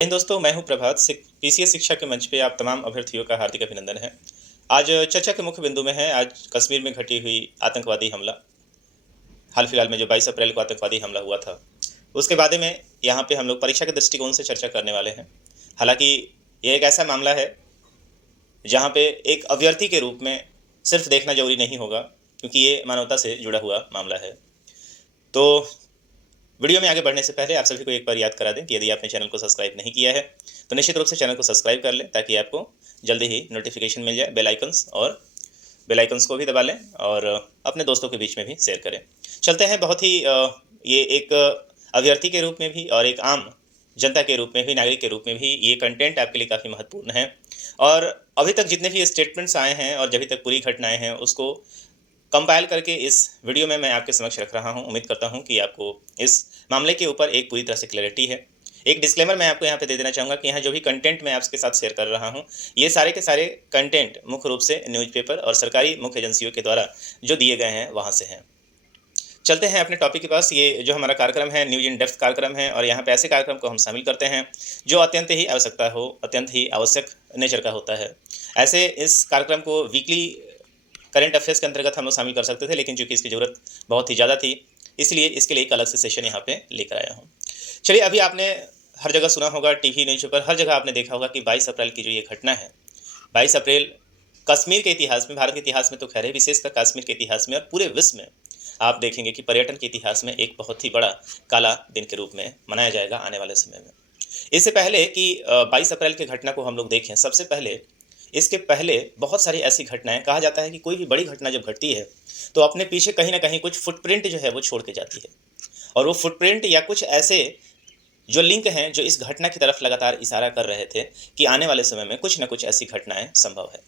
दोस्तों, मैं हूं प्रभात। पीसीएस शिक्षा के मंच पे आप तमाम अभ्यर्थियों का हार्दिक अभिनंदन है। आज चर्चा के मुख्य बिंदु में है आज कश्मीर में घटी हुई आतंकवादी हमला। हाल फिलहाल में जो 22 अप्रैल को आतंकवादी हमला हुआ था, उसके बारे में यहाँ पे हम लोग परीक्षा के दृष्टिकोण से चर्चा करने वाले हैं। हालांकि ये एक ऐसा मामला है जहाँ पे एक अभ्यर्थी के रूप में सिर्फ देखना जरूरी नहीं होगा, क्योंकि ये मानवता से जुड़ा हुआ मामला है। तो वीडियो में आगे बढ़ने से पहले आप सभी को एक बार याद करा दें कि यदि आपने चैनल को सब्सक्राइब नहीं किया है तो निश्चित रूप से चैनल को सब्सक्राइब कर लें, ताकि आपको जल्दी ही नोटिफिकेशन मिल जाए। बेल आइकन्स को भी दबा लें और अपने दोस्तों के बीच में भी शेयर करें। चलते हैं, बहुत ही ये एक अभ्यर्थी के रूप में भी और एक आम जनता के रूप में भी, नागरिक के रूप में भी ये कंटेंट आपके लिए काफ़ी महत्वपूर्ण है। और अभी तक जितने भी स्टेटमेंट्स आए हैं और जब तक पूरी घटनाएं हैं उसको कंपाइल करके इस वीडियो में मैं आपके समक्ष रख रहा हूं। उम्मीद करता हूं कि आपको इस मामले के ऊपर एक पूरी तरह से क्लैरिटी है। एक डिस्क्लेमर मैं आपको यहाँ पे दे देना चाहूँगा कि यहाँ जो भी कंटेंट मैं आपके साथ शेयर कर रहा हूँ, ये सारे के सारे कंटेंट मुख्य रूप से न्यूज़पेपर और सरकारी मुख्य एजेंसियों के द्वारा जो दिए गए हैं वहाँ से हैं। चलते हैं अपने टॉपिक के पास। ये जो हमारा कार्यक्रम है न्यूज इन डेप्थ कार्यक्रम है, और यहाँ पे ऐसे कार्यक्रम को हम शामिल करते हैं जो अत्यंत ही आवश्यक नेचर का होता है। ऐसे इस कार्यक्रम को वीकली करंट अफेयर्स के अंतर्गत हम लोग शामिल कर सकते थे, लेकिन चूंकि इसकी ज़रूरत बहुत ही ज़्यादा थी, इसलिए इसके लिए एक अलग से सेशन यहाँ पे लेकर आया हूँ। चलिए, अभी आपने हर जगह सुना होगा, टीवी न्यूज़पेपर हर जगह आपने देखा होगा कि 22 अप्रैल की जो ये घटना है, 22 अप्रैल कश्मीर के इतिहास में, भारत के इतिहास में तो खैर है, विशेषकर कश्मीर के इतिहास में और पूरे विश्व में आप देखेंगे कि पर्यटन के इतिहास में एक बहुत ही बड़ा काला दिन के रूप में मनाया जाएगा आने वाले समय में। इससे पहले कि 22 अप्रैल की घटना को हम लोग देखें, सबसे पहले इसके पहले बहुत सारी ऐसी घटनाएं, कहा जाता है कि कोई भी बड़ी घटना जब घटती है तो अपने पीछे कहीं ना कहीं कुछ फुटप्रिंट जो है वो छोड़ के जाती है, और वो फुटप्रिंट या कुछ ऐसे जो लिंक हैं जो इस घटना की तरफ लगातार इशारा कर रहे थे कि आने वाले समय में कुछ ना कुछ ऐसी घटनाएं संभव है।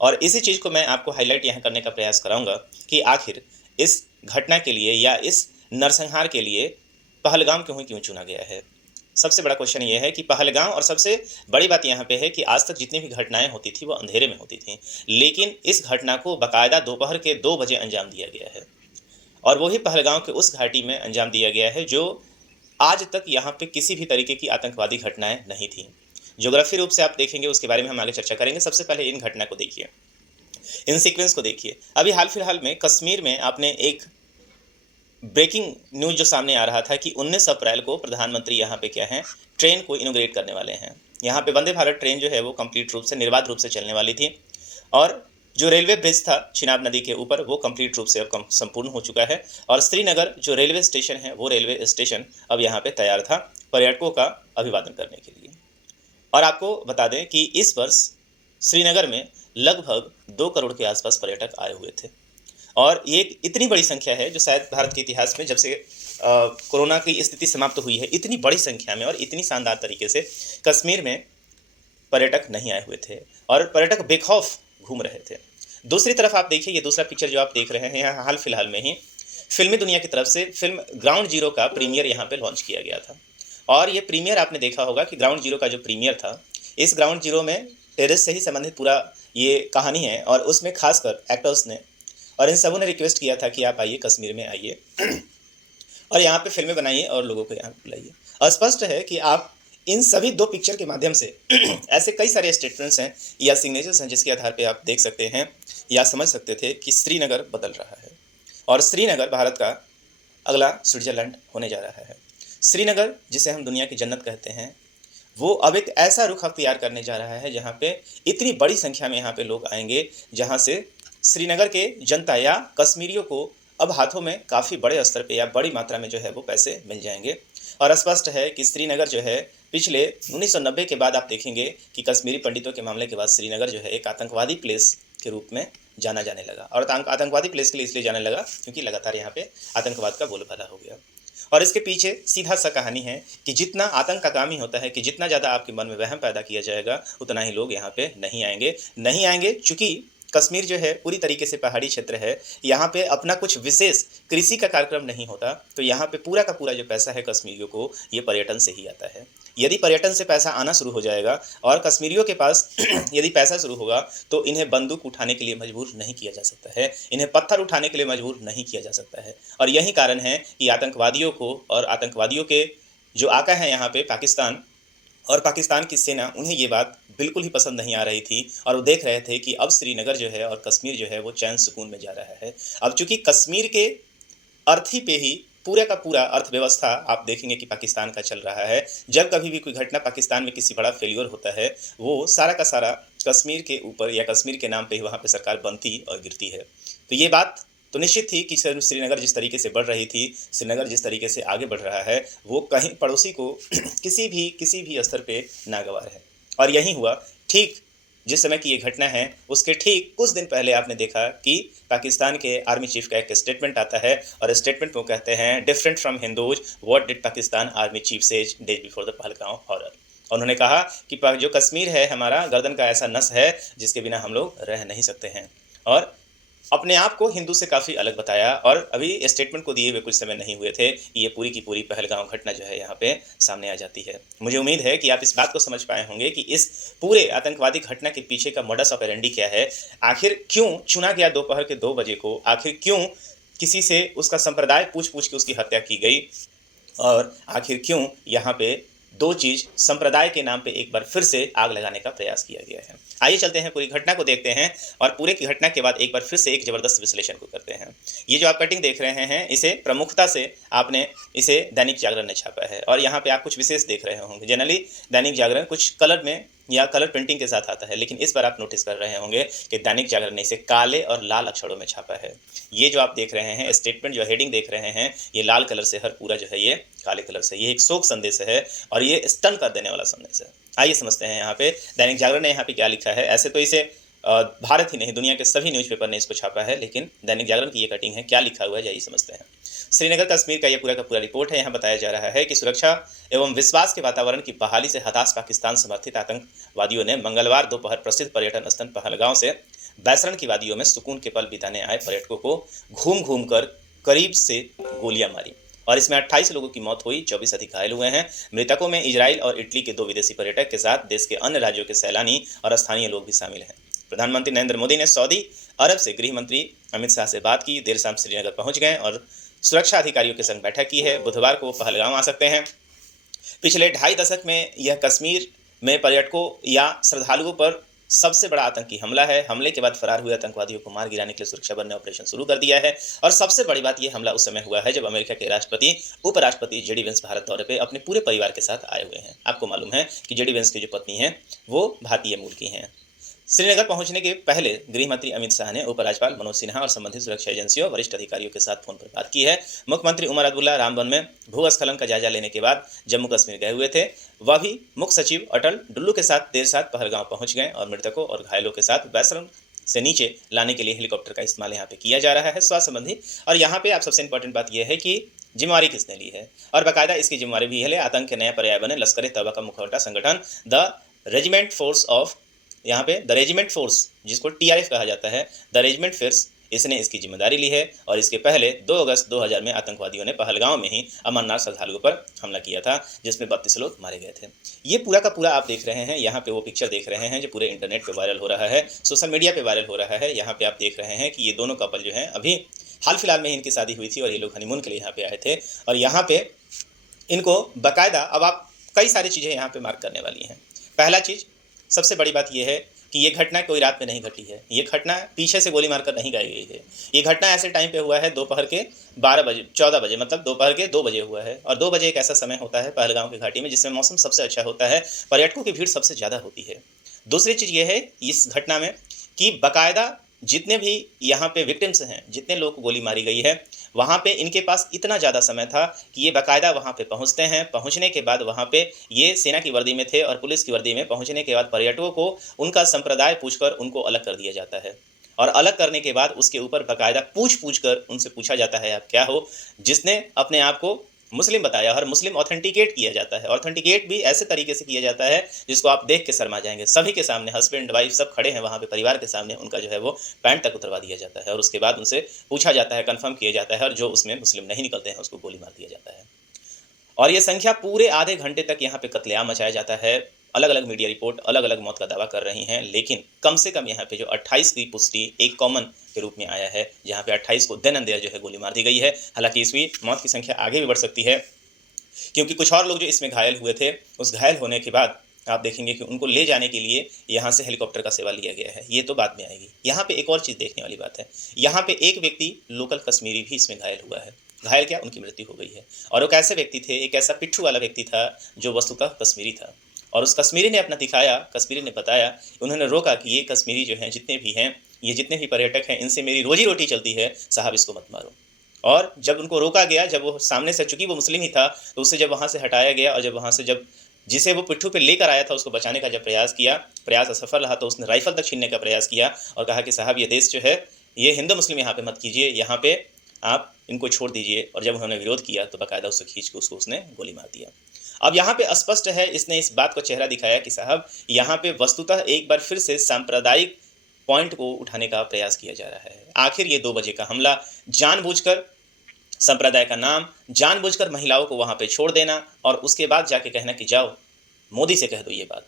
और इसी चीज़ को मैं आपको हाईलाइट यहाँ करने का प्रयास कराऊंगा कि आखिर इस घटना के लिए या इस नरसंहार के लिए पहलगाम क्यों चुना गया है। सबसे बड़ा क्वेश्चन ये है कि पहलगाम, और सबसे बड़ी बात यहाँ पे है कि आज तक जितनी भी घटनाएं होती थी वो अंधेरे में होती थी, लेकिन इस घटना को बाकायदा दोपहर के 2 बजे अंजाम दिया गया है, और वही पहलगाम के उस घाटी में अंजाम दिया गया है जो आज तक यहाँ पे किसी भी तरीके की आतंकवादी घटनाएं नहीं थी। ज्योग्राफी रूप से आप देखेंगे, उसके बारे में हम आगे चर्चा करेंगे। सबसे पहले इन घटना को देखिए, इन सीक्वेंस को देखिए। अभी हाल फिलहाल में कश्मीर में आपने एक ब्रेकिंग न्यूज जो सामने आ रहा था कि 19 अप्रैल को प्रधानमंत्री यहाँ पे क्या है, ट्रेन को इनोग्रेट करने वाले हैं। यहाँ पे वंदे भारत ट्रेन जो है वो कंप्लीट रूप से, निर्बाध रूप से चलने वाली थी, और जो रेलवे ब्रिज था चिनाब नदी के ऊपर वो कंप्लीट रूप से अब संपूर्ण हो चुका है, और श्रीनगर जो रेलवे स्टेशन है वो रेलवे स्टेशन अब यहाँ पे तैयार था पर्यटकों का अभिवादन करने के लिए। और आपको बता दें कि इस वर्ष श्रीनगर में लगभग 2 करोड़ के आसपास पर्यटक आए हुए थे, और ये एक इतनी बड़ी संख्या है जो शायद भारत के इतिहास में जब से कोरोना की स्थिति समाप्त हुई है, इतनी बड़ी संख्या में और इतनी शानदार तरीके से कश्मीर में पर्यटक नहीं आए हुए थे, और पर्यटक बेखौफ घूम रहे थे। दूसरी तरफ आप देखिए, ये दूसरा पिक्चर जो आप देख रहे हैं, यहाँ हाल फिलहाल में ही फिल्मी दुनिया की तरफ से फिल्म ग्राउंड जीरो का प्रीमियर यहाँ पे लॉन्च किया गया था। और ये प्रीमियर आपने देखा होगा कि ग्राउंड जीरो का जो प्रीमियर था, इस ग्राउंड जीरो में टेररिस्ट से ही संबंधित पूरा ये कहानी है, और उसमें खासकर एक्टर्स ने और इन सबों ने रिक्वेस्ट किया था कि आप आइए, कश्मीर में आइए और यहाँ पे फिल्में बनाइए और लोगों को यहाँ बुलाइए। स्पष्ट है कि आप इन सभी 2 पिक्चर के माध्यम से ऐसे कई सारे स्टेटमेंट्स हैं या सिग्नेचर्स हैं जिसके आधार पे आप देख सकते हैं या समझ सकते थे कि श्रीनगर बदल रहा है, और श्रीनगर भारत का अगला स्विट्जरलैंड होने जा रहा है। श्रीनगर, जिसे हम दुनिया की जन्नत कहते हैं, वो अब एक ऐसा रुख अख्तियार करने जा रहा है जहाँ पे इतनी बड़ी संख्या में यहाँ पे लोग आएंगे, जहाँ से श्रीनगर के जनता या कश्मीरियों को अब हाथों में काफ़ी बड़े स्तर पे या बड़ी मात्रा में जो है वो पैसे मिल जाएंगे। और स्पष्ट है कि श्रीनगर जो है पिछले 1990 के बाद आप देखेंगे कि कश्मीरी पंडितों के मामले के बाद श्रीनगर जो है एक आतंकवादी प्लेस के रूप में जाना जाने लगा, और आतंकवादी प्लेस के लिए इसलिए जाने लगा क्योंकि लगातार यहाँ पे आतंकवाद का बोलबाला हो गया। और इसके पीछे सीधा सा कहानी है कि जितना आतंक का काम ही होता है कि जितना ज़्यादा आपके मन में वहम पैदा किया जाएगा उतना ही लोग यहाँ पे नहीं आएंगे। चूँकि कश्मीर जो है पूरी तरीके से पहाड़ी क्षेत्र है, यहाँ पे अपना कुछ विशेष कृषि का कार्यक्रम नहीं होता, तो यहाँ पे पूरा का पूरा जो पैसा है कश्मीरियों को ये पर्यटन से ही आता है। यदि पर्यटन से पैसा आना शुरू हो जाएगा और कश्मीरियों के पास यदि पैसा शुरू होगा तो इन्हें बंदूक उठाने के लिए मजबूर नहीं किया जा सकता है, इन्हें पत्थर उठाने के लिए मजबूर नहीं किया जा सकता है। और यही कारण है कि आतंकवादियों को और आतंकवादियों के जो आका हैं यहाँ पे पाकिस्तान, और पाकिस्तान की सेना उन्हें ये बात बिल्कुल ही पसंद नहीं आ रही थी और वो देख रहे थे कि अब श्रीनगर जो है और कश्मीर जो है वो चैन सुकून में जा रहा है। अब चूंकि कश्मीर के अर्थी पे ही पूरा का पूरा अर्थव्यवस्था आप देखेंगे कि पाकिस्तान का चल रहा है। जब कभी भी कोई घटना पाकिस्तान में किसी बड़ा फेल्योर होता है, वो सारा का सारा कश्मीर के ऊपर या कश्मीर के नाम पे ही वहाँ पे सरकार बनती और गिरती है। तो ये बात तो निश्चित थी कि श्रीनगर जिस तरीके से बढ़ रही थी, श्रीनगर जिस तरीके से आगे बढ़ रहा है, वो कहीं पड़ोसी को किसी भी स्तर पे नागवार है। और यही हुआ। ठीक जिस समय की ये घटना है उसके ठीक कुछ दिन पहले आपने देखा कि पाकिस्तान के आर्मी चीफ का एक स्टेटमेंट आता है और स्टेटमेंट में वो कहते हैं, different from Hindus what did Pakistan army chief says days before the Pahalgam horror. उन्होंने कहा कि जो कश्मीर है हमारा गर्दन का ऐसा नस है जिसके बिना हम लोग रह नहीं सकते हैं, और अपने आप को हिंदू से काफ़ी अलग बताया। और अभी स्टेटमेंट को दिए हुए कुछ समय नहीं हुए थे कि ये पूरी की पूरी पहलगाम घटना जो है यहाँ पे सामने आ जाती है। मुझे उम्मीद है कि आप इस बात को समझ पाए होंगे कि इस पूरे आतंकवादी घटना के पीछे का मोडस ऑपरेंडी क्या है। आखिर क्यों चुना गया दोपहर के 2 बजे को, आखिर क्यों किसी से उसका संप्रदाय पूछ पूछ के उसकी हत्या की गई, और आखिर क्यों यहाँ पे दो चीज संप्रदाय के नाम पे एक बार फिर से आग लगाने का प्रयास किया गया है। आइए चलते हैं, पूरी घटना को देखते हैं और पूरे की घटना के बाद एक बार फिर से एक जबरदस्त विश्लेषण को करते हैं। ये जो आप कटिंग देख रहे हैं इसे प्रमुखता से आपने इसे दैनिक जागरण ने छापा है और यहाँ पे आप कुछ विशेष देख रहे होंगे। जनरली दैनिक जागरण कुछ कलर में या कलर प्रिंटिंग के साथ आता है, लेकिन इस बार आप नोटिस कर रहे होंगे कि दैनिक जागरण ने इसे काले और लाल अक्षरों में छापा है। ये जो आप देख रहे हैं स्टेटमेंट, जो हेडिंग देख रहे हैं, ये लाल कलर से, हर पूरा जो है ये काले कलर से। ये एक शोक संदेश है और ये स्टन कर देने वाला संदेश है। आइए समझते हैं यहाँ पे दैनिक जागरण ने यहाँ पे क्या लिखा है। ऐसे तो इसे भारत ही नहीं दुनिया के सभी न्यूज़पेपर ने इसको छापा है, लेकिन दैनिक जागरण की ये कटिंग है। क्या लिखा हुआ है जाइए समझते हैं। श्रीनगर कश्मीर का ये पूरा का पूरा रिपोर्ट है। यहाँ बताया जा रहा है कि सुरक्षा एवं विश्वास के वातावरण की बहाली से हताश पाकिस्तान समर्थित आतंकवादियों ने मंगलवार दोपहर प्रसिद्ध पर्यटन स्थल पहलगांव से बैसरण की वादियों में सुकून के पल बिताने आए पर्यटकों को घूम घूम कर करीब से गोलियां मारी और इसमें 28 लोगों की मौत हुई, 24 अधिक घायल हुए हैं। मृतकों में इजराइल और इटली के 2 विदेशी पर्यटक के साथ देश के अन्य राज्यों के सैलानी और स्थानीय लोग भी शामिल हैं। प्रधानमंत्री नरेंद्र मोदी ने सऊदी अरब से गृह मंत्री अमित शाह से बात की, देर शाम श्रीनगर पहुंच गए और सुरक्षा अधिकारियों के संग बैठक की है। बुधवार को पहलगाम आ सकते हैं। पिछले 2.5 दशक में यह कश्मीर में पर्यटकों या श्रद्धालुओं पर सबसे बड़ा आतंकी हमला है। हमले के बाद फरार हुए आतंकवादियों को मार गिराने के लिए सुरक्षा बल ने ऑपरेशन शुरू कर दिया है और सबसे बड़ी बात यह हमला उस समय हुआ है जब अमेरिका के राष्ट्रपति उपराष्ट्रपति जेडी वेंस भारत दौरे पे अपने पूरे परिवार के साथ आए हुए हैं। आपको मालूम है कि जेडी वेंस की जो पत्नी है वो भारतीय मूल की हैं। श्रीनगर पहुंचने के पहले गृह मंत्री अमित शाह ने उपराज्यपाल मनोज सिन्हा और संबंधित सुरक्षा एजेंसियों वरिष्ठ अधिकारियों के साथ फोन पर बात की है। मुख्यमंत्री उमर अब्दुल्ला रामबन में भूस्खलन का जायजा लेने के बाद जम्मू कश्मीर गए हुए थे। वह भी मुख्य सचिव अटल डुल्लू के साथ देर रात पहलगांव पहुंच गए और मृतकों और घायलों के साथ बैसरण से नीचे लाने के लिए हेलीकॉप्टर का इस्तेमाल यहाँ पे किया जा रहा है स्वास्थ्य संबंधी। और यहाँ पे आप सबसे इंपॉर्टेंट बात यह है कि जिम्मेवारी किसने ली है और बाकायदा इसकी जिम्मेवारी भी है आतंक के नया पर्याय बने लश्कर तैयबा का मुखौटा संगठन द रेजिमेंट फोर्स ऑफ, यहाँ पे द रेजिमेंट फोर्स जिसको टीआरएफ कहा जाता है, द रेजिमेंट फोर्स, इसने इसकी जिम्मेदारी ली है। और इसके पहले 2 अगस्त 2000 में आतंकवादियों ने पहलगांव में ही अमरनाथ श्रद्धालुओं पर हमला किया था जिसमें 32 लोग मारे गए थे। ये पूरा का पूरा आप देख रहे हैं, यहाँ पे वो पिक्चर देख रहे हैं जो पूरे इंटरनेट पे वायरल हो रहा है, सोशल मीडिया पे वायरल हो रहा है। यहाँ पे आप देख रहे हैं कि ये दोनों कपल जो है अभी हाल फिलहाल में इनकी शादी हुई थी और ये लोग हनीमून के लिए यहाँ पे आए थे और यहाँ पे इनको बाकायदा अब आप कई सारी चीज़ें यहाँ पे मार्क करने वाली हैं। पहला चीज़, सबसे बड़ी बात यह है कि ये घटना कोई रात में नहीं घटी है। ये घटना पीछे से गोली मारकर नहीं गाई गई है। ये घटना ऐसे टाइम पे हुआ है दोपहर के 14 बजे, मतलब दोपहर के 2 बजे हुआ है। और 2 बजे एक ऐसा समय होता है पहलगाम की घाटी में जिसमें मौसम सबसे अच्छा होता है, पर्यटकों की भीड़ सबसे ज़्यादा होती है। दूसरी चीज़ ये है इस घटना में कि बाकायदा जितने भी यहाँ पे विक्टिम्स हैं, जितने लोग को गोली मारी गई है, वहाँ पे इनके पास इतना ज़्यादा समय था कि ये बाकायदा वहाँ पे पहुँचते हैं। पहुँचने के बाद वहाँ पे ये सेना की वर्दी में थे और पुलिस की वर्दी में पहुँचने के बाद पर्यटकों को उनका संप्रदाय पूछकर उनको अलग कर दिया जाता है और अलग करने के बाद उसके ऊपर बाकायदा पूछ कर उनसे पूछा जाता है आप क्या हो। जिसने अपने आप को मुस्लिम बताया और मुस्लिम ऑथेंटिकेट किया जाता है। ऑथेंटिकेट भी ऐसे तरीके से किया जाता है जिसको आप देख के शर्मा जाएंगे। सभी के सामने हस्बैंड वाइफ सब खड़े हैं वहाँ पे, परिवार के सामने उनका जो है वो पैंट तक उतरवा दिया जाता है और उसके बाद उनसे पूछा जाता है, कंफर्म किया जाता है और जो उसमें मुस्लिम नहीं निकलते हैं उसको गोली मार दिया जाता है। और ये संख्या पूरे आधे घंटे तक यहाँ पे कत्लेआम मचाया जाता है। अलग अलग मीडिया रिपोर्ट अलग अलग मौत का दावा कर रही हैं, लेकिन कम से कम यहाँ पे जो 28 की पुष्टि एक कॉमन के रूप में आया है, जहाँ पे 28 को देन एंड देयर जो है गोली मार दी गई है। हालांकि इसकी मौत की संख्या आगे भी बढ़ सकती है। क्योंकि कुछ और लोग जो इसमें घायल हुए थे, उस घायल होने के बाद आप देखेंगे कि उनको ले जाने के लिए यहाँ से हेलीकॉप्टर का सेवा लिया गया है। ये तो बाद में आएगी। यहाँ पे एक और चीज़ देखने वाली बात है, यहाँ पे एक व्यक्ति लोकल कश्मीरी भी इसमें घायल हुआ है। घायल क्या, उनकी मृत्यु हो गई है। और वो कैसे व्यक्ति थे, एक ऐसा पिट्ठू वाला व्यक्ति था जो वस्तुतः कश्मीरी था। और उस कश्मीरी ने अपना दिखाया, कश्मीरी ने बताया, उन्होंने रोका कि ये कश्मीरी जो हैं, जितने भी हैं, ये जितने भी पर्यटक हैं, इनसे मेरी रोजी रोटी चलती है, साहब इसको मत मारो। और जब उनको रोका गया, जब वो सामने से, चूंकि वो मुस्लिम ही था, तो उसे जब वहाँ से हटाया गया और जब वहाँ से जब जिसे वो पिट्ठू पे लेकर आया था उसको बचाने का जब प्रयास किया, प्रयास असफल रहा, तो उसने राइफल तक छीनने का प्रयास किया और कहा कि साहब ये देश जो है, ये हिंदू मुस्लिम यहाँ पे मत कीजिए, यहाँ पे आप इनको छोड़ दीजिए। और जब उन्होंने विरोध किया तो बाकायदा उससे खींच के उसने गोली मार दिया। अब यहाँ पे स्पष्ट है, इसने इस बात को चेहरा दिखाया कि साहब यहाँ पे वस्तुतः एक बार फिर से सांप्रदायिक पॉइंट को उठाने का प्रयास किया जा रहा है। आखिर ये 2 बजे का हमला, जानबूझकर संप्रदाय का नाम, जानबूझकर महिलाओं को वहाँ पे छोड़ देना और उसके बाद जाके कहना कि जाओ मोदी से कह दो ये बात,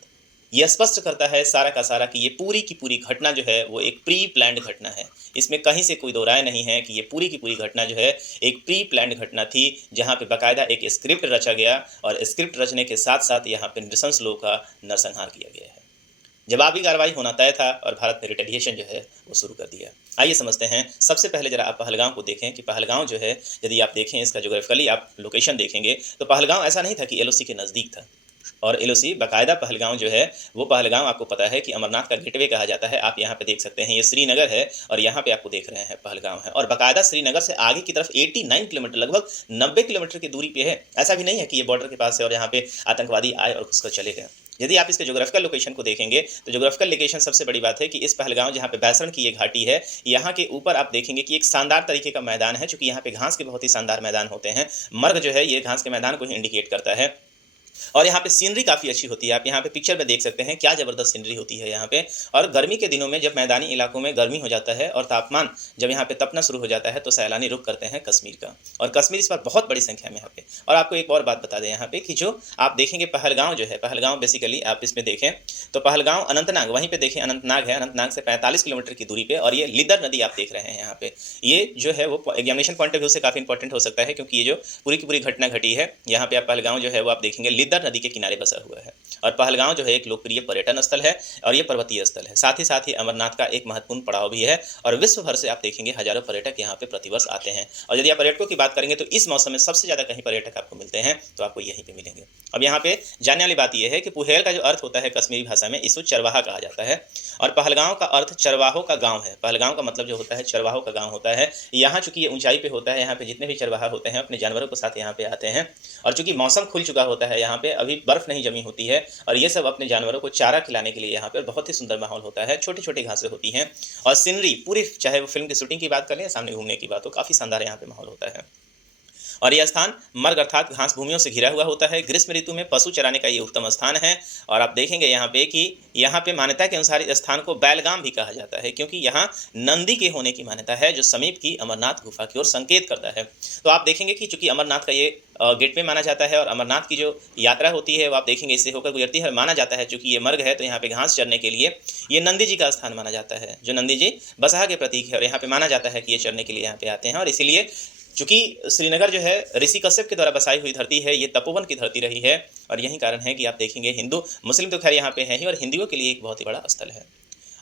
ये स्पष्ट करता है सारा का सारा कि ये पूरी की पूरी घटना जो है वो एक प्री प्लान्ड घटना है। इसमें कहीं से कोई दो राय नहीं है कि ये पूरी की पूरी घटना जो है एक प्री प्लान्ड घटना थी, जहाँ पे बाकायदा एक स्क्रिप्ट रचा गया और स्क्रिप्ट रचने के साथ साथ यहाँ पे नृशंस लोगों का नरसंहार किया गया है। जवाबी कार्रवाई होना तय था और भारत ने रिटेलिएशन जो है वो शुरू कर दिया। आइए समझते हैं। सबसे पहले जरा आप पहलगाम को देखें कि पहलगाम जो है, यदि आप देखें इसका जोग्राफिकली आप लोकेशन देखेंगे तो पहलगाम ऐसा नहीं था कि एलओसी के नज़दीक था। और एलओसी बाकायदा पहलगाम जो है वो पहलगाम आपको पता है कि अमरनाथ का गेटवे कहा जाता है। आप यहाँ पे देख सकते हैं, ये श्रीनगर है और यहाँ पे आपको देख रहे हैं पहलगाम है। और बाकायदा श्रीनगर से आगे की तरफ 89 किलोमीटर, लगभग 90 किलोमीटर की दूरी पे है। ऐसा भी नहीं है कि ये बॉर्डर के पास है और यहाँ पे आतंकवादी आए और उसको चले गए। यदि आप इसके जोग्राफिकल लोकेशन को देखेंगे तो जोग्राफिकल लोकेशन सबसे बड़ी बात है कि इस पहलगाम जहाँ पे बैसरण की ये घाटी है, यहाँ के ऊपर आप देखेंगे कि एक शानदार तरीके का मैदान है, चूँकि यहाँ पे घास के बहुत ही शानदार मैदान होते हैं। मर्ग जो है ये घास के मैदान को ही इंडिकेट करता है। और यहाँ पे सीनरी काफ़ी अच्छी होती है। आप यहाँ पे पिक्चर में देख सकते हैं क्या ज़बरदस्त सीनरी होती है यहाँ पे। और गर्मी के दिनों में जब मैदानी इलाकों में गर्मी हो जाता है और तापमान जब यहाँ पे तपना शुरू हो जाता है तो सैलानी रुख करते हैं कश्मीर का। और कश्मीर इस बार बहुत बड़ी संख्या में यहाँ पे। और आपको एक और बात बता दें यहाँ पे कि जो आप देखेंगे पहलगाम जो है, पहलगाम बेसिकली आप इसमें देखें तो पहलगाम अनंतनाग, वहीं पर देखें अनंतनाग है, अनंतनाग से 45 किलोमीटर की दूरी पर। और ये लिदर नदी आप देख रहे हैं यहाँ पे। ये जो है वो एग्जामिनेशन पॉइंट ऑफ व्यू से काफ़ी इंपॉर्टेंट हो सकता है, क्योंकि ये जो पूरी की पूरी घटना घटी है यहाँ पे, आप पहलगाम जो है वो आप देखेंगे लिदर नदी के किनारे बसा हुआ है। और पहलगाम जो है एक लोकप्रिय पर्यटन स्थल है और ये पर्वतीय स्थल है। साथ ही अमरनाथ का एक महत्वपूर्ण पड़ाव भी है। और विश्व भर से आप देखेंगे हजारों पर्यटक यहाँ पे प्रतिवर्ष आते हैं। और यदि आप पर्यटकों की बात करेंगे तो इस मौसम में सबसे ज़्यादा कहीं पर्यटक आपको मिलते हैं तो आपको यहीं पे मिलेंगे। अब यहाँ पे जानने वाली बात यह है कि पुहेल का जो अर्थ होता है कश्मीरी भाषा में, इसको चरवाहा कहा जाता है। और पहलगाम का अर्थ चरवाहों का गाँव है। पहलगाम का मतलब जो होता है चरवाहों का गाँव होता है। यहाँ चूँकि ये ऊंचाई पे होता है, यहाँ पे जितने भी चरवाहा होते हैं अपने जानवरों के साथ यहाँ पे आते हैं। और चूँकि मौसम खुल चुका होता है, यहाँ पे अभी बर्फ़ नहीं जमी होती है और ये सब अपने जानवरों को चारा खिलाने के लिए यहाँ पर बहुत ही सुंदर माहौल होता है। छोटी छोटी घासें होती हैं और सीनरी पूरी, चाहे वो फिल्म की शूटिंग की बात करें या सामने घूमने की बात हो, काफ़ी शानदार यहाँ पे माहौल होता है। और यह स्थान मर्ग अर्थात घास भूमियों से घिरा हुआ होता है। ग्रीष्म ऋतु में पशु चराने का ये उत्तम स्थान है। और आप देखेंगे यहाँ पे कि यहाँ पे मान्यता के अनुसार इस स्थान को बैलगाम भी कहा जाता है, क्योंकि यहाँ नंदी के होने की मान्यता है जो समीप की अमरनाथ गुफा की ओर संकेत करता है। तो आप देखेंगे कि चूंकि अमरनाथ का ये गेटवे माना जाता है और अमरनाथ की जो यात्रा होती है वो आप देखेंगे इससे होकर गुजरती है। माना जाता है चूंकि ये मर्ग है तो यहाँ पे घास चरने के लिए ये नंदी जी का स्थान माना जाता है, जो नंदी जी बसहा के प्रतीक है। और यहाँ पे माना जाता है कि ये चरने के लिए यहाँ पे आते हैं। और इसीलिए चूँकि श्रीनगर जो है ऋषि कश्यप के द्वारा बसाई हुई धरती है, ये तपोवन की धरती रही है। और यही कारण है कि आप देखेंगे हिंदू मुस्लिम तो खैर यहाँ पे हैं ही, और हिंदुओं के लिए एक बहुत ही बड़ा स्थल है।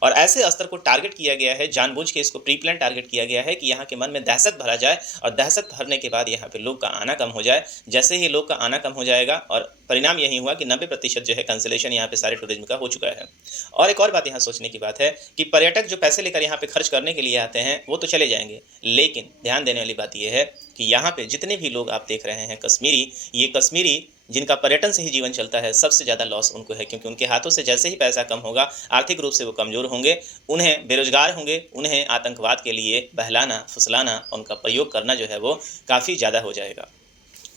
और ऐसे स्तर को टारगेट किया गया है, जानबूझ के इसको प्री प्लान टारगेट किया गया है कि यहाँ के मन में दहशत भरा जाए और दहशत भरने के बाद यहाँ पे लोग का आना कम हो जाए। जैसे ही लोग का आना कम हो जाएगा, और परिणाम यही हुआ कि 90% जो है कैंसिलेशन यहाँ पे सारे टूरिज्म का हो चुका है। और एक और बात यहाँ सोचने की बात है कि पर्यटक जो पैसे लेकर यहाँ पे खर्च करने के लिए आते हैं वो तो चले जाएंगे, लेकिन ध्यान देने वाली बात यह है कि यहाँ पे जितने भी लोग आप देख रहे हैं कश्मीरी, ये कश्मीरी जिनका पर्यटन से ही जीवन चलता है, सबसे ज़्यादा लॉस उनको है, क्योंकि उनके हाथों से जैसे ही पैसा कम होगा, आर्थिक रूप से वो कमज़ोर होंगे, उन्हें बेरोजगार होंगे, उन्हें आतंकवाद के लिए बहलाना फुसलाना, उनका प्रयोग करना जो है वो काफ़ी ज़्यादा हो जाएगा।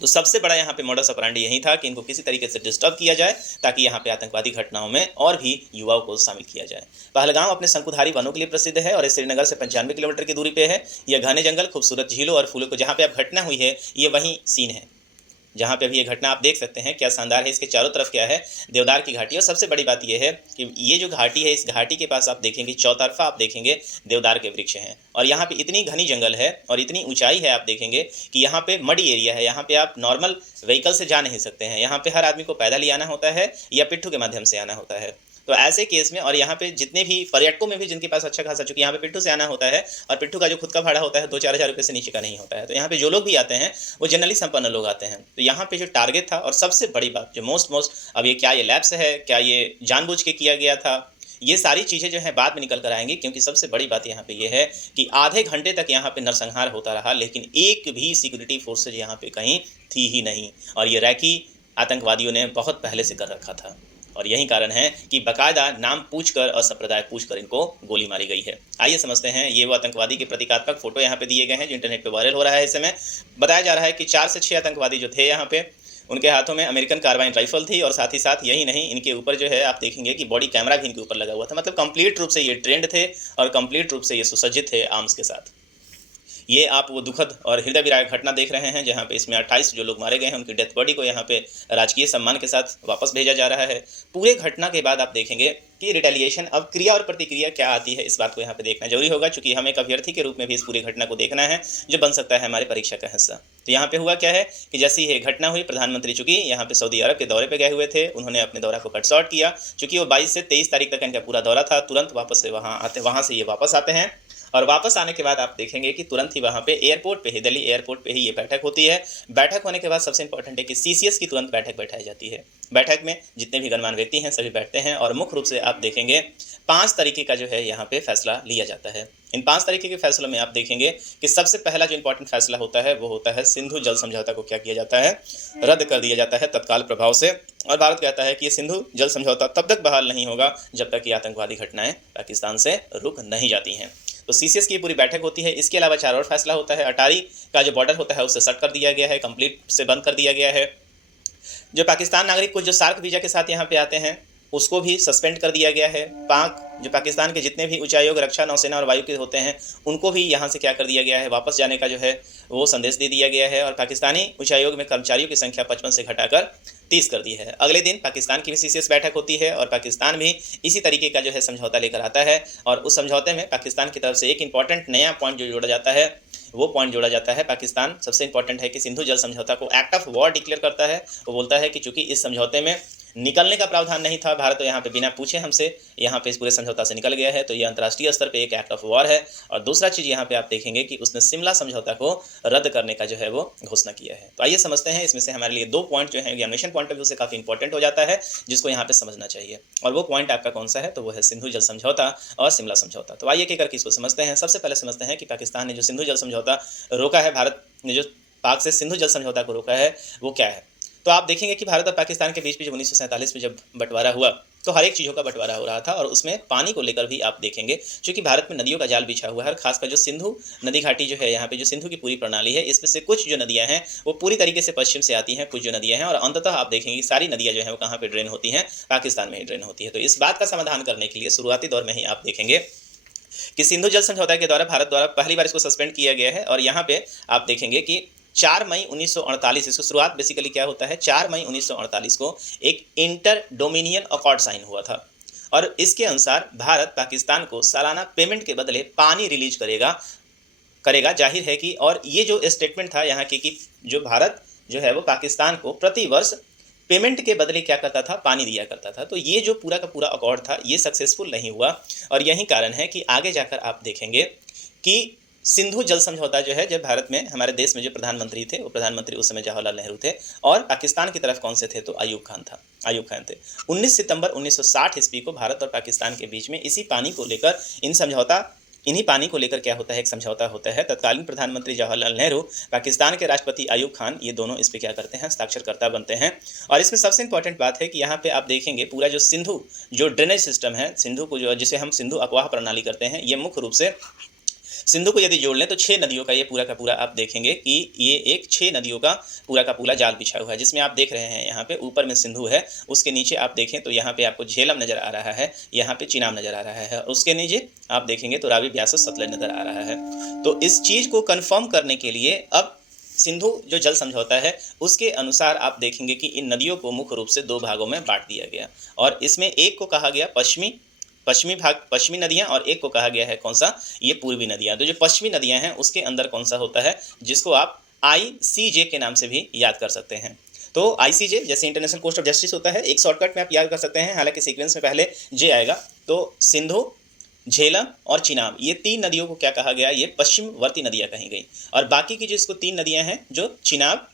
तो सबसे बड़ा यहाँ पे मॉडस ऑपरेंडी यही था कि इनको किसी तरीके से डिस्टर्ब किया जाए ताकि यहाँ पे आतंकवादी घटनाओं में और भी युवाओं को शामिल किया जाए। पहलगाम अपने शंकुधारी वनों के लिए प्रसिद्ध है और श्रीनगर से 95 किलोमीटर की दूरी पे है। यह घने जंगल, खूबसूरत झीलों और फूलों को, जहाँ पे अब घटना हुई है ये वहीं सीन है। जहाँ पे अभी ये घटना आप देख सकते हैं क्या शानदार है। इसके चारों तरफ क्या है, देवदार की घाटी। और सबसे बड़ी बात ये है कि ये जो घाटी है, इस घाटी के पास आप देखेंगे चौतरफा आप देखेंगे देवदार के वृक्ष हैं। और यहाँ पे इतनी घनी जंगल है और इतनी ऊंचाई है, आप देखेंगे कि यहाँ पे मडी एरिया है। यहाँ पे आप नॉर्मल व्हीकल से जा नहीं सकते हैं, यहाँ पे हर आदमी को पैदल ही आना होता है या पिट्ठू के माध्यम से आना होता है। तो ऐसे केस में, और यहाँ पे जितने भी पर्यटकों में भी जिनके पास अच्छा खासा, चूंकि यहाँ पे पिट्ठू से आना होता है और पिट्ठू का जो खुद का भाड़ा होता है 2-4 हज़ार रुपये से नीचे का नहीं होता है। तो यहाँ पे जो लोग भी आते हैं वो जनरली संपन्न लोग आते हैं। तो यहाँ पे जो टारगेट था, और सबसे बड़ी बात जो मोस्ट अब ये क्या ये लैप्स है, क्या ये जानबूझ के किया गया था, ये सारी चीज़ें जो है बाद में निकल कर आएंगी। क्योंकि सबसे बड़ी बात यहाँ पे ये है कि आधे घंटे तक यहाँ पे नरसंहार होता रहा, लेकिन एक भी सिक्योरिटी फोर्सेज यहाँ पे कहीं थी ही नहीं। और ये रैकी आतंकवादियों ने बहुत पहले से कर रखा था। और यही कारण है कि बाकायदा नाम पूछकर और संप्रदाय पूछकर इनको गोली मारी गई है। आइए समझते हैं। ये वो आतंकवादी के प्रतीकात्मक फोटो यहाँ पे दिए गए हैं जो इंटरनेट पे वायरल हो रहा है। इस समय बताया जा रहा है कि 4 से 6 आतंकवादी जो थे यहाँ पे, उनके हाथों में अमेरिकन कार्बाइन राइफल थी। और साथ ही साथ यही नहीं, इनके ऊपर जो है आप देखेंगे कि बॉडी कैमरा भी इनके ऊपर लगा हुआ था। मतलब कंप्लीट रूप से ये ट्रेंड थे और कंप्लीट रूप से ये सुसज्जित थे आर्म्स के साथ। ये आप वो दुखद और हृदय विदारक घटना देख रहे हैं जहाँ पे इसमें 28 जो लोग मारे गए हैं उनकी डेथ बॉडी को यहाँ पे राजकीय सम्मान के साथ वापस भेजा जा रहा है। पूरे घटना के बाद आप देखेंगे कि रिटेलिएशन, अब क्रिया और प्रतिक्रिया क्या आती है, इस बात को यहाँ पे देखना जरूरी होगा। चूंकि हमें एक अभ्यर्थी के रूप में भी इस पूरी घटना को देखना है जो बन सकता है हमारे परीक्षा का हिस्सा। तो यहाँ पे हुआ क्या है कि जैसी ये घटना हुई, प्रधानमंत्री चूंकि यहाँ पे सऊदी अरब के दौरे पे गए हुए थे, उन्होंने अपने दौरा को कट शॉर्ट किया। चूंकि वो 22 से 23 तारीख तक इनका पूरा दौरा था। तुरंत वापस से वहाँ से ये वापस आते हैं। और वापस आने के बाद आप देखेंगे कि तुरंत ही वहाँ पे एयरपोर्ट पे ही, दिल्ली एयरपोर्ट पे ही ये बैठक होती है। बैठक होने के बाद सबसे इंपॉर्टेंट है कि सीसीएस की तुरंत बैठक बैठाई जाती है। बैठक में जितने भी गणमान्य व्यक्ति हैं सभी बैठते हैं और मुख्य रूप से आप देखेंगे 5 तरीके का जो है यहाँ पे फैसला लिया जाता है। इन 5 तरीके के फैसलों में आप देखेंगे कि सबसे पहला जो इंपॉर्टेंट फैसला होता है वो होता है सिंधु जल समझौता को क्या किया जाता है, रद्द कर दिया जाता है तत्काल प्रभाव से। और भारत कहता है कि ये सिंधु जल समझौता तब तक बहाल नहीं होगा जब तक ये आतंकवादी घटनाएं पाकिस्तान से रुक नहीं जाती हैं। तो सीसीएस की पूरी बैठक होती है। इसके अलावा 4 और फैसला होता है। अटारी का जो बॉर्डर होता है उसे सट कर दिया गया है, कंप्लीट से बंद कर दिया गया है। जो पाकिस्तान नागरिक को जो सार्क वीज़ा के साथ यहाँ पे आते हैं उसको भी सस्पेंड कर दिया गया है। जो पाकिस्तान के जितने भी उच्चायोग, रक्षा, नौसेना और वायु के होते हैं उनको भी यहाँ से क्या कर दिया गया है, वापस जाने का जो है वो संदेश दे दिया गया है। और पाकिस्तानी उच्चायोग में कर्मचारियों की संख्या 55 से घटाकर 30 कर दी है। अगले दिन पाकिस्तान की भी सीसीएस बैठक होती है और पाकिस्तान भी इसी तरीके का जो है समझौता लेकर आता है। और उस समझौते में पाकिस्तान की तरफ से एक इंपॉर्टेंट नया पॉइंट जो जोड़ा जाता है वो पॉइंट जोड़ा जाता है। पाकिस्तान सबसे इंपॉर्टेंट है कि सिंधु जल समझौता को एक्ट ऑफ वॉर डिक्लेयर करता है। वो बोलता है कि चूंकि इस समझौते में निकलने का प्रावधान नहीं था, भारत तो यहाँ पे बिना पूछे हमसे यहाँ पे इस पूरे समझौता से निकल गया है, तो ये अंतर्राष्ट्रीय स्तर पे एक एक्ट ऑफ वॉर है। और दूसरा चीज़ यहाँ पे आप देखेंगे कि उसने शिमला समझौता को रद्द करने का जो है वो घोषणा किया है। तो आइए समझते हैं। इसमें से हमारे लिए 2 पॉइंट जो है एग्जामिनेशन पॉइंट ऑफ व्यू से काफ़ी इंपॉर्टेंट हो जाता है जिसको यहाँ पे समझना चाहिए। और वो पॉइंट आपका कौन सा है, तो वो है सिंधु जल समझौता और शिमला समझौता। तो आइए करके इसको समझते हैं। सबसे पहले समझते हैं कि पाकिस्तान ने जो सिंधु जल समझौता रोका है, भारत ने जो पाक से सिंधु जल समझौता को रोका है वो क्या है। तो आप देखेंगे कि भारत और पाकिस्तान के बीच में जब 1947 में जब बंटवारा हुआ तो हर एक चीज़ों का बंटवारा हो रहा था। और उसमें पानी को लेकर भी आप देखेंगे, क्योंकि भारत में नदियों का जाल बिछा हुआ है। और खासकर जो सिंधु नदी घाटी जो है, यहाँ पे जो सिंधु की पूरी प्रणाली है, इसमें से कुछ जो नदियाँ हैं वो पूरी तरीके से पश्चिम से आती हैं, कुछ जो नदियाँ हैं और अंततः आप देखेंगे कि सारी नदियाँ जो है वो कहाँ पर ड्रेन होती हैं, पाकिस्तान में ही ड्रेन होती है। तो इस बात का समाधान करने के लिए शुरुआती दौर में ही आप देखेंगे कि सिंधु जल समझौता के द्वारा भारत द्वारा पहली बार इसको सस्पेंड किया गया है। और यहाँ पे आप देखेंगे कि 4 मई 1948 इसको शुरुआत बेसिकली क्या होता है, 4 मई 1948 को एक इंटर डोमिनियन अकॉर्ड साइन हुआ था। और इसके अनुसार भारत पाकिस्तान को सालाना पेमेंट के बदले पानी रिलीज करेगा। जाहिर है कि, और ये जो स्टेटमेंट था यहाँ के कि जो भारत जो है वो पाकिस्तान को प्रति वर्ष पेमेंट के बदले क्या करता था, पानी दिया करता था। तो ये जो पूरा का पूरा अकॉर्ड था ये सक्सेसफुल नहीं हुआ। और यही कारण है कि आगे जाकर आप देखेंगे कि सिंधु जल समझौता जो है, जब भारत में हमारे देश में जो प्रधानमंत्री थे वो प्रधानमंत्री उस समय जवाहरलाल नेहरू थे और पाकिस्तान की तरफ कौन से थे, तो अयूब खान थे। 19 सितंबर 1960 ईस्वी को भारत और पाकिस्तान के बीच में इन्हीं पानी को लेकर क्या होता है, एक समझौता होता है। तत्कालीन प्रधानमंत्री जवाहरलाल नेहरू, पाकिस्तान के राष्ट्रपति अयूब खान, ये दोनों इस पर क्या करते हैं, हस्ताक्षरकर्ता बनते हैं। और इसमें सबसे इंपॉर्टेंट बात है कि यहाँ पे आप देखेंगे पूरा जो सिंधु जो ड्रेनेज सिस्टम है, सिंधु को जो जिसे हम सिंधु अपवाह प्रणाली करते हैं, ये मुख्य रूप से सिंधु को यदि जोड़ लें तो 6 नदियों का ये पूरा का पूरा आप देखेंगे कि ये एक 6 नदियों का पूरा जाल बिछा हुआ है। जिसमें आप देख रहे हैं यहाँ पे ऊपर में सिंधु है, उसके नीचे आप देखें तो यहाँ पे आपको झेलम नज़र आ रहा है, यहाँ पे चिनाब नज़र आ रहा है, और उसके नीचे आप देखेंगे तो रावी, ब्यास, सतलज नज़र आ रहा है। तो इस चीज़ को कन्फर्म करने के लिए अब सिंधु जो जल समझौता है उसके अनुसार आप देखेंगे कि इन नदियों को मुख्य रूप से दो भागों में बांट दिया गया, और इसमें एक को कहा गया पश्चिमी भाग, पश्चिमी नदियां, और एक को कहा गया है कौन सा, ये पूर्वी नदियां। तो जो पश्चिमी नदियां हैं उसके अंदर कौन सा होता है, जिसको आप ICJ के नाम से भी याद कर सकते हैं। तो ICJ जैसे इंटरनेशनल कोर्ट ऑफ जस्टिस होता है, एक शॉर्टकट में आप याद कर सकते हैं, हालांकि सीक्वेंस में पहले जे आएगा। तो सिंधु, झेलम और चिनाब, ये तीन नदियों को क्या कहा गया, ये पश्चिमवर्ती नदियां कही गई। और बाकी की जो इसको तीन नदियां हैं, जो चिनाब,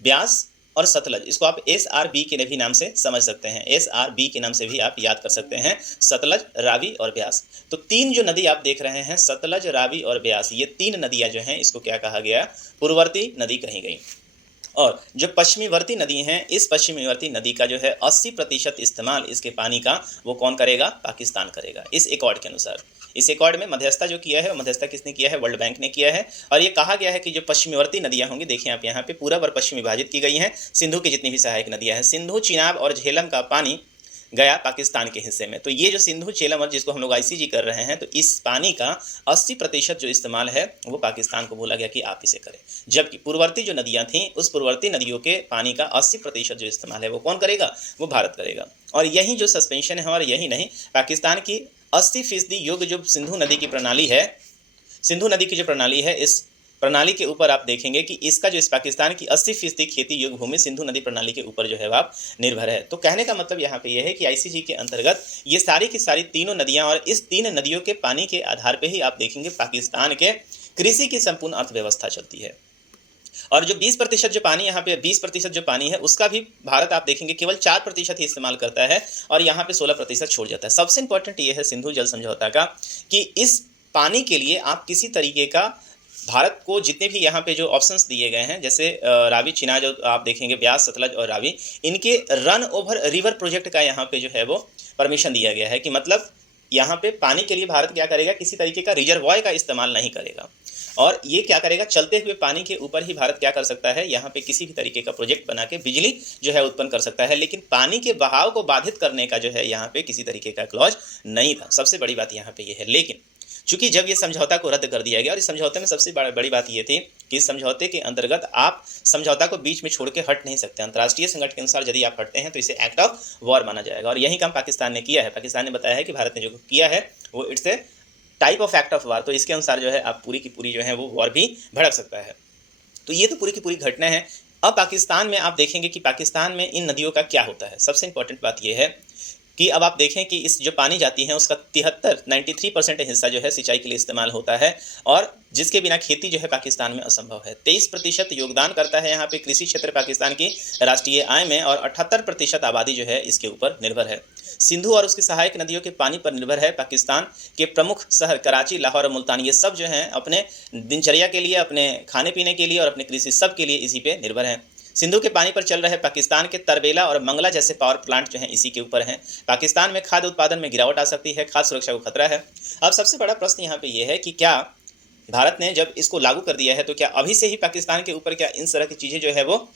ब्यास और सतलज, इसको आप SRB के भी नाम से समझ सकते हैं, SRB के नाम से भी आप याद कर सकते हैं, सतलज, रावी और ब्यास। तो तीन जो नदी आप देख रहे हैं, सतलज, रावी और ब्यास, ये तीन नदियां जो हैं इसको क्या कहा गया, पूर्ववर्ती नदी कही गई। और जो पश्चिमीवर्ती नदी हैं, इस पश्चिमीवर्ती नदी का जो है 80% इस्तेमाल इसके पानी का वो कौन करेगा, पाकिस्तान करेगा, इस एकॉर्ड के अनुसार। इस एकॉर्ड में मध्यस्थता जो किया है, वो मध्यस्थता किसने किया है, वर्ल्ड बैंक ने किया है। और ये कहा गया है कि जो पश्चिमीवर्ती नदियां होंगी, देखिए आप यहाँ पे पूरब और पश्चिम विभाजित की गई हैं, सिंधु की जितनी भी सहायक नदियां हैं, सिंधु, चिनाब और झेलम का पानी गया पाकिस्तान के हिस्से में। तो ये जो सिंधु, झेलम और जिसको हम लोग ICJ कर रहे हैं, तो इस पानी का 80% जो इस्तेमाल है वो पाकिस्तान को बोला गया कि आप इसे करें, जबकि पूर्ववर्ती जो नदियां थीं, उस पूर्ववर्ती नदियों के पानी का 80% जो इस्तेमाल है वो कौन करेगा, वो भारत करेगा। और यही जो सस्पेंशन है, और यही नहीं, पाकिस्तान की 80% योग्य जो सिंधु नदी की प्रणाली है, सिंधु नदी की जो प्रणाली है, इस प्रणाली के ऊपर आप देखेंगे कि इसका जो इस पाकिस्तान की 80% खेती योग्य भूमि सिंधु नदी प्रणाली के ऊपर जो है आप निर्भर है। तो कहने का मतलब यहाँ पे यह है कि ICJ के अंतर्गत ये सारी की सारी तीनों नदियाँ, और इस तीन नदियों के पानी के आधार पर ही आप देखेंगे पाकिस्तान के कृषि की संपूर्ण अर्थव्यवस्था चलती है। और जो 20% जो पानी यहाँ पे 20% जो पानी है उसका भी भारत आप देखेंगे केवल 4% ही इस्तेमाल करता है, और यहाँ पे 16% छोड़ जाता है। सबसे इंपॉर्टेंट ये है सिंधु जल समझौता का कि इस पानी के लिए आप किसी तरीके का भारत को जितने भी यहाँ पे जो ऑप्शंस दिए गए हैं, जैसे रावी, चिनाब, जो आप देखेंगे ब्यास, सतलज और रावी, इनके रन ओवर रिवर प्रोजेक्ट का यहाँ पे जो है वो परमिशन दिया गया है कि मतलब यहाँ पे पानी के लिए भारत क्या करेगा, किसी तरीके का रिजर्वॉयर का इस्तेमाल नहीं करेगा, और ये क्या करेगा, चलते हुए पानी के ऊपर ही भारत क्या कर सकता है, यहाँ पे किसी भी तरीके का प्रोजेक्ट बना के बिजली जो है उत्पन्न कर सकता है, लेकिन पानी के बहाव को बाधित करने का जो है यहाँ पे किसी तरीके का क्लॉज नहीं था। सबसे बड़ी बात यहाँ पे ये है। लेकिन चूंकि जब ये समझौता को रद्द कर दिया गया, और इस समझौते में सबसे बड़ी बात ये थी कि इस समझौते के अंतर्गत आप समझौता को बीच में छोड़ के हट नहीं सकते। अंतर्राष्ट्रीय संगठन के अनुसार यदि आप हटते हैं तो इसे एक्ट ऑफ वॉर माना जाएगा, और यही काम पाकिस्तान ने किया है। पाकिस्तान ने बताया है कि भारत ने जो किया है वो it's a type of act of war, तो इसके अनुसार जो है आप पूरी की पूरी जो है वो वॉर भी भड़क सकता है। तो ये तो पूरी की पूरी घटना है। अब पाकिस्तान में आप देखेंगे कि पाकिस्तान में इन नदियों का क्या होता है। सबसे इंपॉर्टेंट बात यह है कि अब आप देखें कि इस जो पानी जाती है उसका 93% हिस्सा जो है सिंचाई के लिए इस्तेमाल होता है, और जिसके बिना खेती जो है पाकिस्तान में असंभव है। 23% योगदान करता है यहाँ पे कृषि क्षेत्र पाकिस्तान की राष्ट्रीय आय में, और 78% आबादी जो है इसके ऊपर निर्भर है। सिंधु और उसकी सहायक नदियों के पानी पर निर्भर है पाकिस्तान के प्रमुख शहर कराची, लाहौर और मुल्तान। ये सब जो हैं अपने दिनचर्या के लिए, अपने खाने पीने के लिए और अपने कृषि सब के लिए इसी पे निर्भर हैं। सिंधु के पानी पर चल रहे पाकिस्तान के तरबेला और मंगला जैसे पावर प्लांट जो हैं इसी के ऊपर हैं। पाकिस्तान में खाद्य उत्पादन में गिरावट आ सकती है, खाद्य सुरक्षा को खतरा है। अब सबसे बड़ा प्रश्न यहाँ पे ये है कि क्या भारत ने जब इसको लागू कर दिया है तो क्या अभी से ही पाकिस्तान के ऊपर क्या इन तरह की चीज़ें जो है वो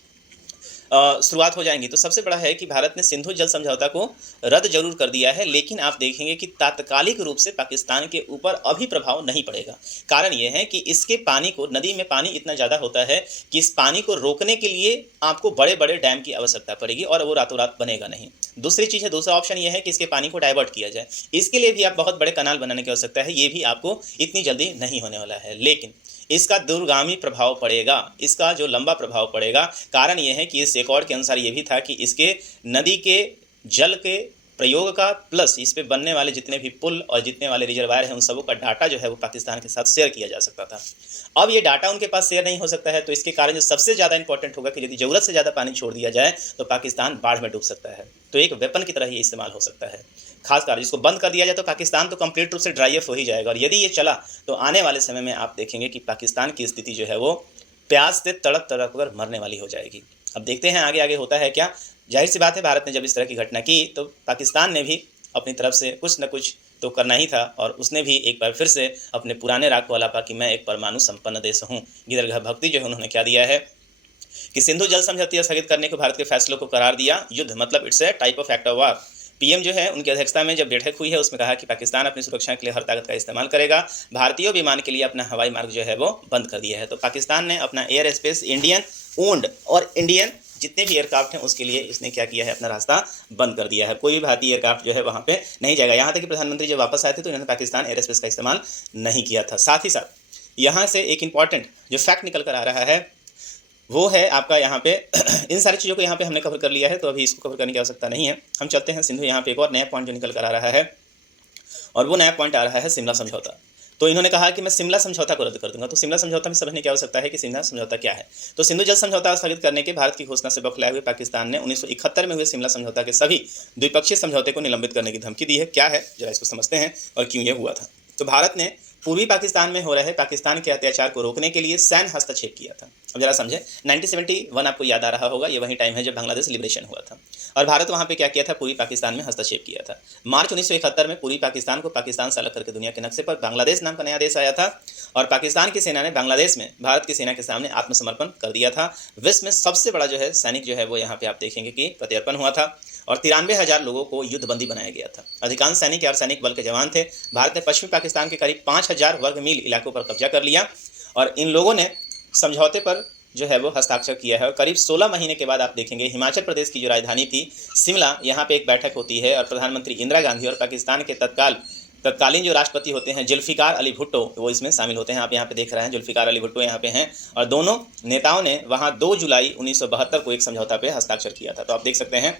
शुरुआत हो जाएंगी? तो सबसे बड़ा है कि भारत ने सिंधु जल समझौता को रद्द जरूर कर दिया है, लेकिन आप देखेंगे कि तात्कालिक रूप से पाकिस्तान के ऊपर अभी प्रभाव नहीं पड़ेगा। कारण यह है कि इसके पानी को, नदी में पानी इतना ज़्यादा होता है कि इस पानी को रोकने के लिए आपको बड़े बड़े डैम की आवश्यकता पड़ेगी, और वो रातों रात बनेगा नहीं। दूसरी चीज़ है, दूसरा ऑप्शन ये है कि इसके पानी को डाइवर्ट किया जाए। इसके लिए भी आप बहुत बड़े कनाल बनाने की आवश्यकता है, ये भी आपको इतनी जल्दी नहीं होने वाला है, लेकिन इसका दूरगामी प्रभाव पड़ेगा, इसका जो लंबा प्रभाव पड़ेगा। कारण यह है कि इस रिकॉर्ड के अनुसार ये भी था कि इसके नदी के जल के प्रयोग का प्लस इस पे बनने वाले जितने भी पुल और जितने वाले रिजर्वायर हैं उन सबों का डाटा जो है वो पाकिस्तान के साथ शेयर किया जा सकता था। अब ये डाटा उनके पास शेयर नहीं हो सकता है, तो इसके कारण जो सबसे ज़्यादा इंपॉर्टेंट होगा कि यदि ज़रूरत से ज़्यादा पानी छोड़ दिया जाए तो पाकिस्तान बाढ़ में डूब सकता है। तो एक वेपन की तरह ये इस्तेमाल हो सकता है। खासकर इसको बंद कर दिया जाए तो पाकिस्तान तो कंप्लीट रूप से ड्राई अप हो ही जाएगा, और यदि ये चला तो आने वाले समय में आप देखेंगे कि पाकिस्तान की स्थिति जो है वो प्यास से तड़प तड़प कर मरने वाली हो जाएगी। अब देखते हैं आगे आगे होता है क्या। जाहिर सी बात है, भारत ने जब इस तरह की घटना की तो पाकिस्तान ने भी अपनी तरफ से कुछ न कुछ तो करना ही था, और उसने भी एक बार फिर से अपने पुराने राग को अलापा कि मैं एक परमाणु संपन्न देश हूँ। गिरधर भक्ति जो है उन्होंने क्या दिया है कि सिंधु जल समझौता स्थगित करने को भारत के फैसलों को करार दिया युद्ध, मतलब it's a type of act of war. PM जो है उनकी अध्यक्षता में जब बैठक हुई है उसमें कहा कि पाकिस्तान अपनी सुरक्षा के लिए हर ताकत का इस्तेमाल करेगा। भारतीय विमान के लिए अपना हवाई मार्ग जो है वो बंद कर दिया है। तो पाकिस्तान ने अपना एयर स्पेस इंडियन ओन्ड और इंडियन जितने भी एयरक्राफ्ट हैं उसके लिए इसने क्या किया है, अपना रास्ता बंद कर दिया है। कोई भी भारतीय एयरक्राफ्ट जो है वहाँ पे नहीं जाएगा। यहाँ तक कि प्रधानमंत्री जब वापस आए थे तो इन्होंने पाकिस्तान एयर स्पेस का इस्तेमाल नहीं किया था। साथ ही साथ यहाँ से एक इंपॉर्टेंट जो फैक्ट निकल कर आ रहा है वो है आपका यहाँ पे इन सारी चीज़ों को यहाँ पे हमने कवर कर लिया है, तो अभी इसको कवर करने की आवश्यकता नहीं है। हम चलते हैं सिंधु। यहाँ पे एक और नया पॉइंट जो निकल कर आ रहा है और वो नया पॉइंट आ रहा है शिमला समझौता। तो इन्होंने कहा कि मैं शिमला समझौता को रद्द कर दूंगा। तो शिमला समझौता में समझने की आवश्यकता है कि शिमला समझौता क्या है। तो सिंधु जल समझौता स्थगित करने के भारत की घोषणा से बौखलाए हुए पाकिस्तान ने 1971 में हुए शिमला समझौता के सभी द्विपक्षीय समझौते को निलंबित करने की धमकी दी है। क्या है, जरा इसको समझते हैं और क्यों यह हुआ था। तो भारत ने पूर्वी पाकिस्तान में हो रहे पाकिस्तान के अत्याचार को रोकने के लिए सैन्य हस्तक्षेप किया था। अब जरा समझे, 1971 आपको याद आ रहा होगा, ये वही टाइम है जब बांग्लादेश लिबरेशन हुआ था और भारत वहाँ पे क्या किया था, पूर्वी पाकिस्तान में हस्तक्षेप किया था। मार्च 1971 में पूर्वी पाकिस्तान को पाकिस्तान से अलग करके दुनिया के नक्शे पर बांग्लादेश नाम का नया देश आया था और पाकिस्तान की सेना ने बांग्लादेश में भारत की सेना के सामने आत्मसमर्पण कर दिया था। विश्व में सबसे बड़ा जो है सैनिक जो है वो यहाँ पे आप देखेंगे कि प्रत्यर्पण हुआ था और 93,000 लोगों को युद्धबंदी बनाया गया था। अधिकांश सैनिक और सैनिक बल के जवान थे। भारत ने पश्चिमी पाकिस्तान के करीब 5,000 वर्ग मील इलाकों पर कब्जा कर लिया और इन लोगों ने समझौते पर जो है वो हस्ताक्षर किया है। और करीब 16 महीने के बाद आप देखेंगे हिमाचल प्रदेश की जो राजधानी थी शिमला, यहाँ पे एक बैठक होती है और प्रधानमंत्री इंदिरा गांधी और पाकिस्तान के तत्कालीन जो राष्ट्रपति होते हैं जुल्फिकार अली भुट्टो, वो इसमें शामिल होते हैं। आप यहाँ पे देख रहे हैं जुल्फिकार अली भुट्टो यहाँ पे हैं और दोनों नेताओं ने वहाँ 2 जुलाई 1972 को एक समझौता पे हस्ताक्षर किया था। तो आप देख सकते हैं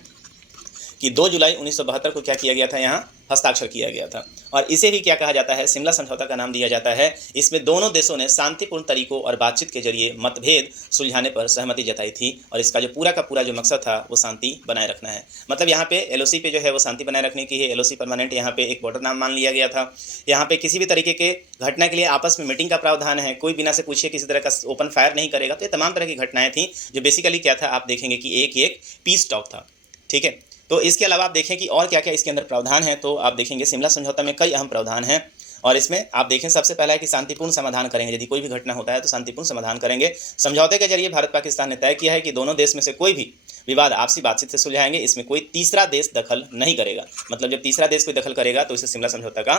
कि 2 जुलाई 1972 को क्या किया गया था, यहाँ हस्ताक्षर किया गया था और इसे भी क्या कहा जाता है, शिमला समझौता का नाम दिया जाता है। इसमें दोनों देशों ने शांतिपूर्ण तरीकों और बातचीत के जरिए मतभेद सुलझाने पर सहमति जताई थी और इसका जो पूरा का पूरा जो मकसद था वो शांति बनाए रखना है। मतलब यहाँ पे एलओसी पे जो है वो शांति बनाए रखने की है। एलओसी परमानेंट यहाँ पे एक बॉर्डर नाम मान लिया गया था। यहाँ पे किसी भी तरीके के घटना के लिए आपस में मीटिंग का प्रावधान है। कोई बिना से पूछे किसी तरह का ओपन फायर नहीं करेगा। तो ये तमाम तरह की घटनाएं थी जो बेसिकली क्या था, आप देखेंगे कि एक पीस टॉक था। ठीक है, तो इसके अलावा आप देखें कि और क्या क्या इसके अंदर प्रावधान है। तो आप देखेंगे शिमला समझौता में कई अहम प्रावधान हैं और इसमें आप देखें सबसे पहला है कि शांतिपूर्ण समाधान करेंगे। यदि कोई भी घटना होता है तो शांतिपूर्ण समाधान करेंगे। समझौते के जरिए भारत पाकिस्तान ने तय किया है कि दोनों देश में से कोई भी विवाद आपसी बातचीत से सुलझाएंगे। इसमें कोई तीसरा देश दखल नहीं करेगा। मतलब जब तीसरा देश कोई दखल करेगा तो इसे शिमला समझौता का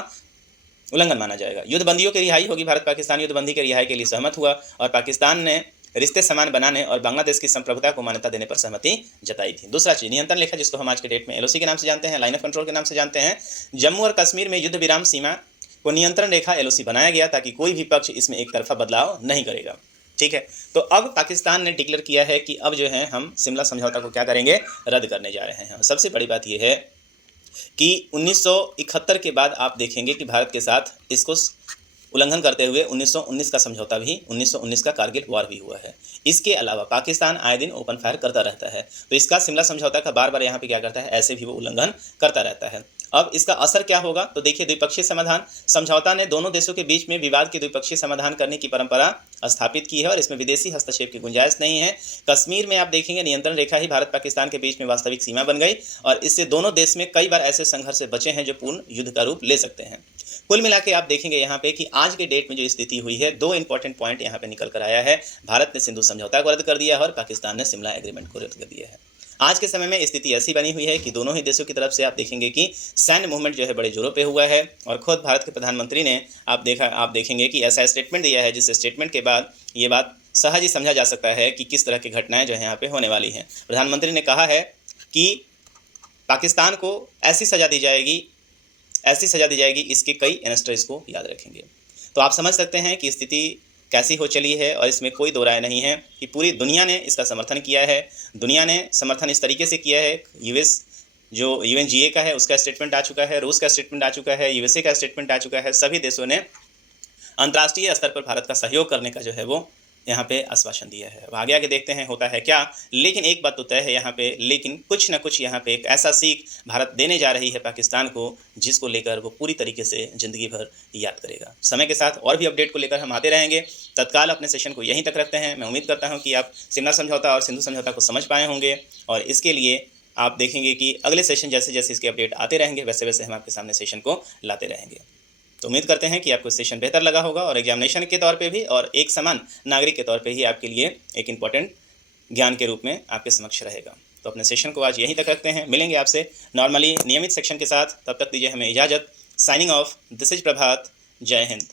उल्लंघन माना जाएगा। युद्धबंदियों की रिहाई होगी। भारत पाकिस्तान युद्धबंदी की रिहाई के लिए सहमत हुआ और पाकिस्तान ने रिश्ते समान बनाने और बांग्लादेश की संप्रभुता को मान्यता देने पर सहमति जताई थी। दूसरा चीज नियंत्रण रेखा, जिसको हम आज के डेट में एलओसी के नाम से जानते हैं, लाइन ऑफ कंट्रोल के नाम से जानते हैं। जम्मू और कश्मीर में युद्ध विराम सीमा को नियंत्रण रेखा एलओसी बनाया गया ताकि कोई भी पक्ष इसमें एक तरफा बदलाव नहीं करेगा। ठीक है, तो अब पाकिस्तान ने डिक्लेयर किया है कि अब जो है हम शिमला समझौता को क्या करेंगे, रद्द करने जा रहे हैं। सबसे बड़ी बात यह है कि 1971 के बाद आप देखेंगे कि भारत के साथ इसको उल्लंघन करते हुए 1919 का समझौता भी, 1919 का कारगिल वॉर भी हुआ है। इसके अलावा पाकिस्तान आए दिन ओपन फायर करता रहता है। तो इसका शिमला समझौता का बार बार यहाँ पे क्या करता है, ऐसे भी वो उल्लंघन करता रहता है। अब इसका असर क्या होगा, तो देखिए द्विपक्षीय समाधान। समझौता ने दोनों देशों के बीच में विवाद के द्विपक्षीय समाधान करने की परंपरा स्थापित की है और इसमें विदेशी हस्तक्षेप की गुंजाइश नहीं है। कश्मीर में आप देखेंगे नियंत्रण रेखा ही भारत पाकिस्तान के बीच में वास्तविक सीमा बन गई और इससे दोनों देश में कई बार ऐसे संघर्ष बचे हैं जो पूर्ण युद्ध का रूप ले सकते हैं। कुल मिला के आप देखेंगे यहाँ पे कि आज के डेट में जो स्थिति हुई है, 2 इंपॉर्टेंट पॉइंट यहाँ पे निकल कर आया है। भारत ने सिंधु समझौता को रद्द कर दिया है और पाकिस्तान ने शिमला एग्रीमेंट को रद्द कर दिया है। आज के समय में स्थिति ऐसी बनी हुई है कि दोनों ही देशों की तरफ से आप देखेंगे कि सैन्य मूवमेंट जो है बड़े जोरों पे हुआ है और खुद भारत के प्रधानमंत्री ने आप देखेंगे कि ऐसा स्टेटमेंट दिया है जिस स्टेटमेंट के बाद ये बात सहज ही समझा जा सकता है कि किस तरह की घटनाएं जो है यहाँ पे होने वाली हैं। प्रधानमंत्री ने कहा है कि पाकिस्तान को ऐसी सज़ा दी जाएगी इसके कई इन्वेस्टर इसको याद रखेंगे। तो आप समझ सकते हैं कि स्थिति कैसी हो चली है और इसमें कोई दो राय नहीं है कि पूरी दुनिया ने इसका समर्थन किया है। दुनिया ने समर्थन इस तरीके से किया है, यूएस जो यूएनजीए का है उसका स्टेटमेंट आ चुका है, रूस का स्टेटमेंट आ चुका है, यूएसए का स्टेटमेंट आ चुका है। सभी देशों ने अंतर्राष्ट्रीय स्तर पर भारत का सहयोग करने का जो है वो यहाँ पे आश्वासन दिया है। अब आगे देखते हैं होता है क्या। लेकिन एक बात तो तय है यहाँ पे, लेकिन कुछ ना कुछ यहाँ पे एक ऐसा सीख भारत देने जा रही है पाकिस्तान को जिसको लेकर वो पूरी तरीके से ज़िंदगी भर याद करेगा। समय के साथ और भी अपडेट को लेकर हम आते रहेंगे। तत्काल अपने सेशन को यहीं तक रखते हैं। मैं उम्मीद करता हूँ कि आप शिमला समझौता और सिंधु समझौता को समझ पाए होंगे और इसके लिए आप देखेंगे कि अगले सेशन जैसे जैसे इसके अपडेट आते रहेंगे वैसे वैसे हम आपके सामने सेशन को लाते रहेंगे। तो उम्मीद करते हैं कि आपको सेशन बेहतर लगा होगा और एग्जामिनेशन के तौर पे भी और एक समान नागरिक के तौर पे ही आपके लिए एक इम्पॉर्टेंट ज्ञान के रूप में आपके समक्ष रहेगा। तो अपने सेशन को आज यहीं तक रखते हैं। मिलेंगे आपसे नॉर्मली नियमित सेक्शन के साथ, तब तक दीजिए हमें इजाज़त। साइनिंग ऑफ, दिस इज प्रभात। जय हिंद।